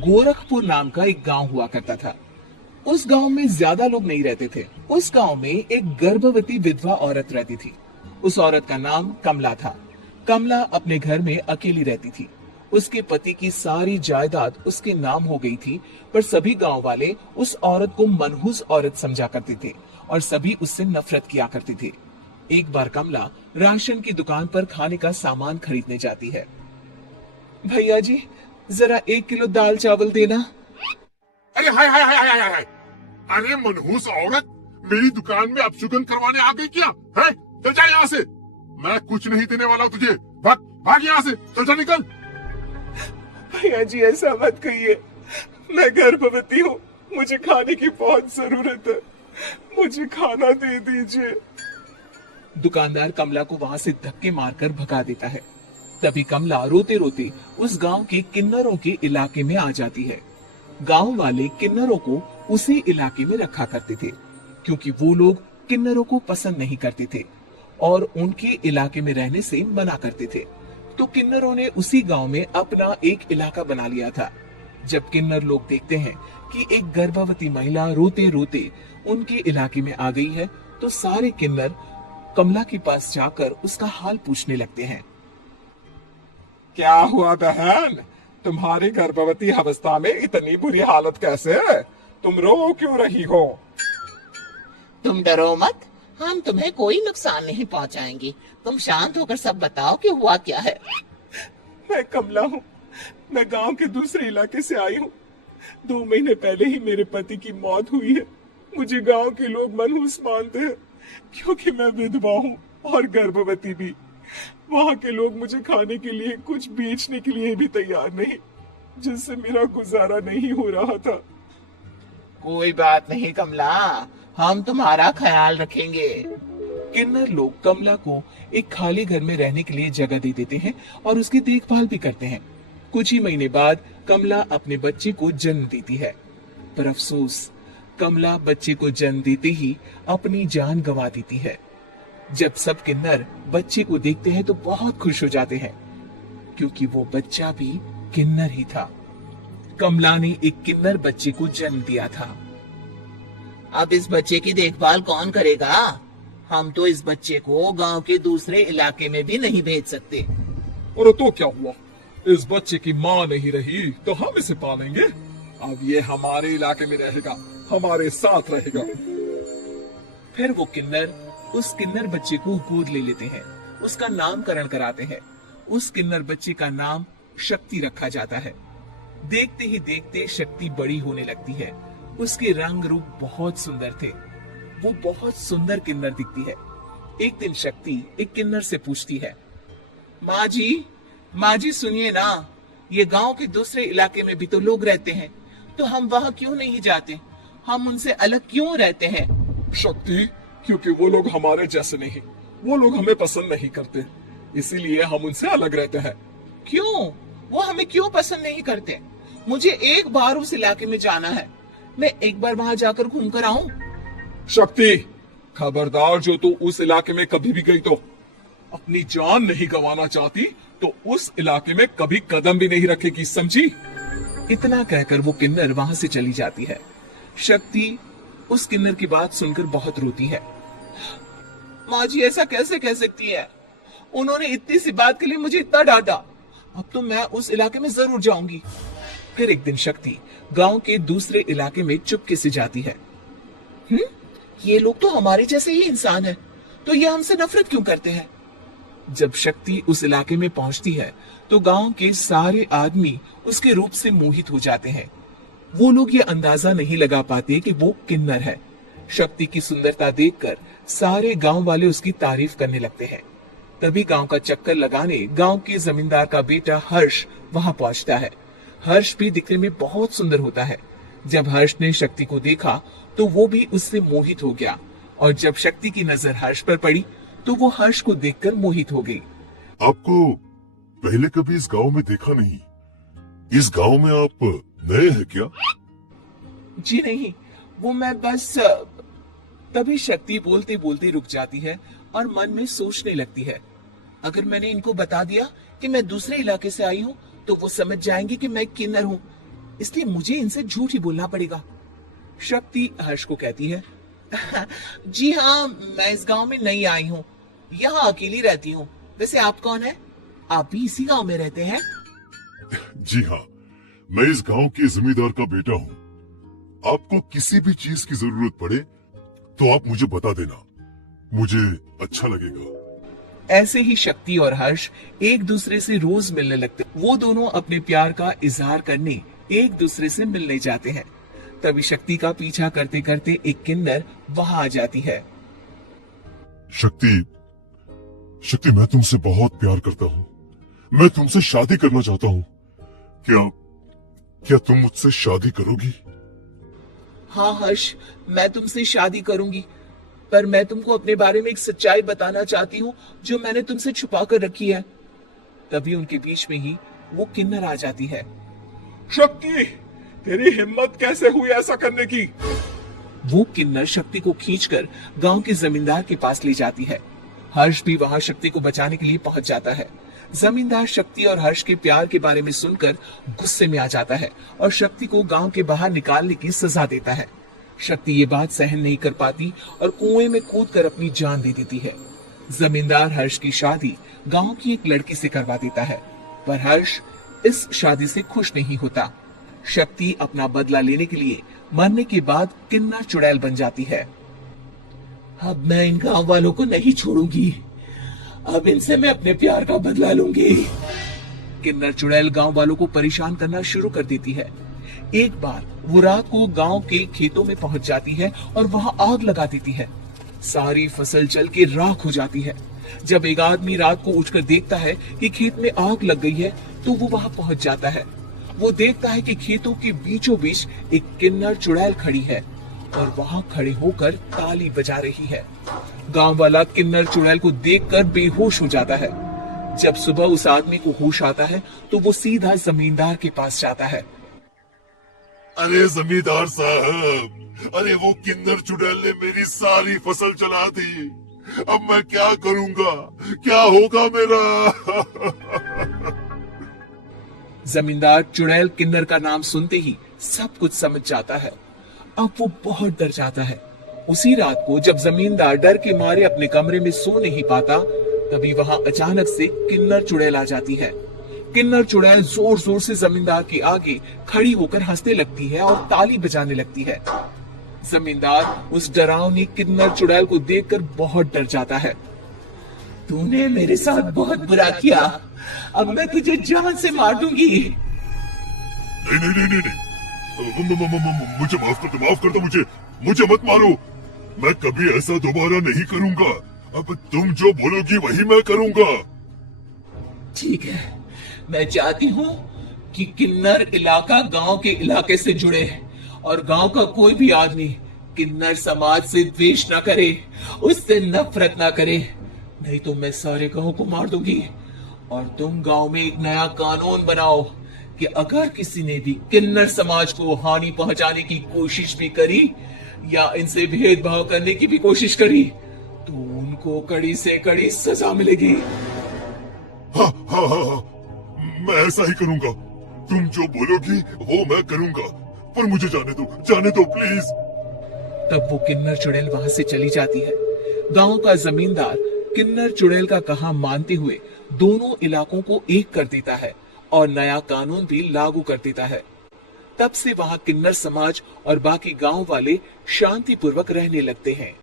गोरखपुर नाम का एक गांव हुआ करता था। उस गांव में ज्यादा लोग नहीं रहते थे। उस गांव में एक गर्भवती विधवा औरत रहती थी। उस औरत का नाम कमला था। कमला अपने घर में अकेली रहती थी। उसके पति की सारी जायदाद उसके नाम हो गई थी, पर सभी गांव वाले उस औरत को मनहूस औरत समझा करते थे और सभी उससे नफरत किया करते थे। एक बार कमला राशन की दुकान पर खाने का सामान खरीदने जाती है। भैया जी, जरा 1 किलो दाल चावल देना। अरे हाय हाय हाय हाय हाय हाय। अरे मनहूस औरत, मेरी दुकान में अपशुगन करवाने आ गई क्या है? चल जा यहाँ से, मैं कुछ नहीं देने वाला हूँ तुझे। भाग भाग यहाँ से, चल जा निकल। भैया जी, ऐसा मत कहिए, मैं गर्भवती हूँ, मुझे खाने की बहुत जरूरत है, मुझे खाना दे दीजिए। दुकानदार कमला को वहां से धक्के मारकर भगा देता है। तभी कमला रोते रोते उस गांव के किन्नरों के इलाके में आ जाती है। गांव वाले किन्नरों को उसी इलाके में रखा करते थे, क्योंकि वो लोग किन्नरों को पसंद नहीं करते थे और उनके इलाके में रहने से मना करते थे। तो किन्नरों ने उसी गांव में अपना एक इलाका बना लिया था। जब किन्नर लोग देखते हैं कि एक गर्भवती महिला रोते रोते उनके इलाके में आ गई है, तो सारे किन्नर कमला के पास जाकर उसका हाल पूछने लगते हैं। क्या हुआ बहन, तुम्हारी गर्भवती अवस्था में इतनी बुरी हालत कैसे है? तुम रो क्यों रही हो? तुम डरो मत, हम तुम्हें कोई नुकसान नहीं पहुंचाएंगे। तुम शांत होकर सब बताओ कि हुआ क्या है। मैं कमला हूँ, मैं गांव के दूसरे इलाके से आई हूँ। 2 महीने पहले ही मेरे पति की मौत हुई है। मुझे गांव के लोग मनहूस मानते हैं, क्योंकि मैं विधवा हूँ और गर्भवती भी। वहाँ के लोग मुझे खाने के लिए कुछ बेचने के लिए भी तैयार नहीं, जिससे मेरा गुजारा नहीं हो रहा था। कोई बात नहीं कमला, हम तुम्हारा ख्याल रखेंगे। किन्नर लोग कमला को एक खाली घर में रहने के लिए जगह दे देते हैं और उसकी देखभाल भी करते हैं। कुछ ही महीने बाद कमला अपने बच्चे को जन्म देती है, पर अफसोस, कमला बच्चे को जन्म देते ही अपनी जान गंवा देती है। जब सब किन्नर बच्चे को देखते हैं तो बहुत खुश हो जाते हैं, क्योंकि वो बच्चा भी किन्नर ही था। कमला ने एक किन्नर बच्चे को जन्म दिया था। अब इस बच्चे की देखभाल कौन करेगा? हम तो इस बच्चे को गांव के दूसरे इलाके में भी नहीं भेज सकते। और तो क्या हुआ, इस बच्चे की माँ नहीं रही तो हम इसे पालेंगे। अब ये हमारे इलाके में रहेगा, हमारे साथ रहेगा। फिर वो किन्नर उस किन्नर बच्चे को गोद ले लेते हैं, उसका नामकरण कराते हैं। उस किन्नर बच्चे का नाम शक्ति रखा जाता है। देखते ही देखते शक्ति बड़ी होने लगती है। उसके रंग रूप बहुत सुंदर थे। वो बहुत सुंदर किन्नर दिखती है। एक दिन शक्ति एक किन्नर से पूछती है, माँ जी सुनिए ना, ये गांव के दूसरे इलाके में भी तो लोग रहते हैं, तो हम वहाँ क्यों नहीं जाते? हम उनसे अलग क्यों रहते हैं? शक्ति, क्योंकि वो लोग हमारे जैसे नहीं, वो लोग हमें पसंद नहीं करते, इसीलिए हम उनसे अलग रहते हैं। क्यों? वो हमें क्यों पसंद नहीं करते? मुझे एक बार उस इलाके में जाना है, मैं एक बार वहाँ जाकर घूम कर आऊं। शक्ति, खबरदार, जो तू उस इलाके में कभी भी गई तो अपनी जान नहीं गंवाना चाहती तो उस इलाके में कभी कदम भी नहीं रखेगी, समझी? इतना कहकर वो किन्नर वहां से चली जाती है। शक्ति उस किन्नर की बात सुनकर बहुत रोती है। माँ जी, ऐसा कैसे कह सकती है? उन्होंने इतनी सी बात के लिए मुझे इतना डांटा। अब तो मैं उस इलाके में जरूर जाऊंगी। फिर एक दिन शक्ति गांव के दूसरे इलाके में चुपके से जाती है। ये लोग तो हमारे जैसे ही इंसान हैं, तो ये हमसे नफरत क्यों करते हैं? जब शक्ति उस इलाके में पहुंचती है तो गांव के सारे आदमी उसके रूप से मोहित हो जाते हैं। वो लोग ये अंदाजा नहीं लगा पाते कि वो किन्नर है। शक्ति की सुंदरता देखकर सारे गांव वाले उसकी तारीफ करने लगते हैं। तभी गांव का चक्कर लगाने गांव के जमींदार का बेटा हर्ष वहां पहुंचता है। हर्ष भी दिखने में बहुत सुंदर होता है। जब हर्ष ने शक्ति को देखा तो वो भी उससे मोहित हो गया, और जब शक्ति की नजर हर्ष पर पड़ी तो वो हर्ष को देखकर मोहित हो गई। आपको पहले कभी इस गांव में देखा नहीं। इस गांव में आप नए हैं क्या? जी नहीं, वो मैं बस। तभी शक्ति बोलते बोलते रुक जाती है और मन में सोचने लगती है, अगर मैंने इनको बता दिया कि मैं दूसरे इलाके से आई हूँ तो वो समझ जाएंगे कि मैं किन्नर हूँ। इसलिए मुझे इनसे झूठ ही बोलना पड़ेगा। शक्ति हर्ष को कहती है, जी हाँ, मैं इस गांव में नई आई हूँ, यहाँ अकेली रहती हूँ। वैसे आप कौन है? आप भी इसी गांव में रहते हैं? जी हाँ, मैं इस गांव के जमींदार का बेटा हूँ। आपको किसी भी चीज की जरूरत पड़े तो आप मुझे बता देना, मुझे अच्छा लगेगा। ऐसे ही शक्ति और हर्ष एक दूसरे से रोज मिलने लगते। वो दोनों अपने प्यार का इजहार करने एक दूसरे से मिलने जाते हैं। तभी शक्ति का पीछा करते करते एक किन्नर वहां आ जाती है। शक्ति, मैं तुमसे बहुत प्यार करता हूँ। मैं तुमसे शादी करना चाहता हूँ। क्या तुम मुझसे शादी करोगी? हाँ हर्ष, मैं तुमसे शादी करूंगी, पर मैं तुमको अपने बारे में एक सच्चाई बताना चाहती हूँ जो मैंने तुमसे छुपा कर रखी है। तभी उनके बीच में ही वो किन्नर आ जाती है। शक्ति, तेरी हिम्मत कैसे हुई ऐसा करने की? वो किन्नर शक्ति को खींचकर गांव के जमींदार के पास ले जाती है। हर्ष भी वहां शक्ति को बचाने के लिए पहुंच जाता है। जमींदार शक्ति और हर्ष के प्यार के बारे में सुनकर गुस्से में आ जाता है और शक्ति को गांव के बाहर निकालने की सजा देता है। शक्ति ये बात सहन नहीं कर पाती और कुएं में कूदकर अपनी जान दे देती है। जमींदार हर्ष की शादी गांव की एक लड़की से करवा देता है, पर हर्ष इस शादी से खुश नहीं होता। शक्ति अपना बदला लेने के लिए मरने के बाद किन्नर चुड़ैल बन जाती है। अब मैं इन गांव वालों को नहीं छोड़ूंगी, अब इनसे मैं अपने प्यार का बदला लूंगी। किन्नर चुड़ैल गांव वालों को परेशान करना शुरू कर देती है। एक बार वो रात को गांव के खेतों में पहुंच जाती है और वहां आग लगा देती है। सारी फसल जल के राख हो जाती है। जब एक आदमी रात को उठकर देखता है कि खेत में आग लग गई है, तो वो वहां पहुंच जाता है। वो देखता है कि खेतों के बीचों बीच एक किन्नर चुड़ैल खड़ी है और वहां खड़े होकर ताली बजा रही है। गांव वाला किन्नर चुड़ैल को देखकर बेहोश हो जाता है। जब सुबह उस आदमी को होश आता है तो वो सीधा जमींदार के पास जाता है। अरे जमींदार साहब, अरे वो किन्नर चुड़ैल ने मेरी सारी फसल जला दी। अब मैं क्या करूंगा, क्या होगा मेरा? जमींदार चुड़ैल किन्नर का नाम सुनते ही सब कुछ समझ जाता है। अब वो बहुत डर जाता है। उसी रात को जब जमींदार डर के मारे अपने कमरे में सो नहीं पाता, तभी वहां अचानक से किन्नर चुड़ैल आ जाती है। किन्नर चुड़ैल जोर जोर से जमींदार के आगे खड़ी होकर हंसने लगती है और ताली बजाने लगती है। जमींदार उस डरावनी किन्नर चुड़ैल को देखकर बहुत डर जाता है। तूने मेरे साथ बहुत बुरा किया, अब मैं तुझे जान से मार दूंगी। नहीं, मुझे माफ कर दो, मुझे मत मारो। मैं कभी ऐसा दोबारा नहीं करूंगा। अब तुम जो बोलोगी वही मैं करूंगा। ठीक है, मैं चाहती हूँ कि किन्नर इलाका गांव के इलाके से जुड़े और गांव का कोई भी आदमी किन्नर समाज से द्वेष न करे, उससे नफरत न करे, नहीं तो मैं सारे गांव को मार दूंगी। और तुम गांव में एक नया कानून बनाओ कि अगर किसी ने भी किन्नर समाज को हानि पहुंचाने की कोशिश भी करी या इनसे भेदभाव करने की भी कोशिश करी, तो उनको कड़ी से कड़ी सजा मिलेगी। हाँ, मैं ऐसा ही करूंगा। तुम जो बोलोगी वो मैं करूंगा, पर मुझे जाने दो प्लीज। तब वो किन्नर चुड़ैल वहां से चली जाती है। गांव का जमींदार किन्नर चुड़ैल का कहा मानते हुए दोनों इलाकों को एक कर देता है और नया कानून भी लागू कर देता है। तब से वहां किन्नर समाज और बाकी गांव वाले शांतिपूर्वक रहने लगते हैं।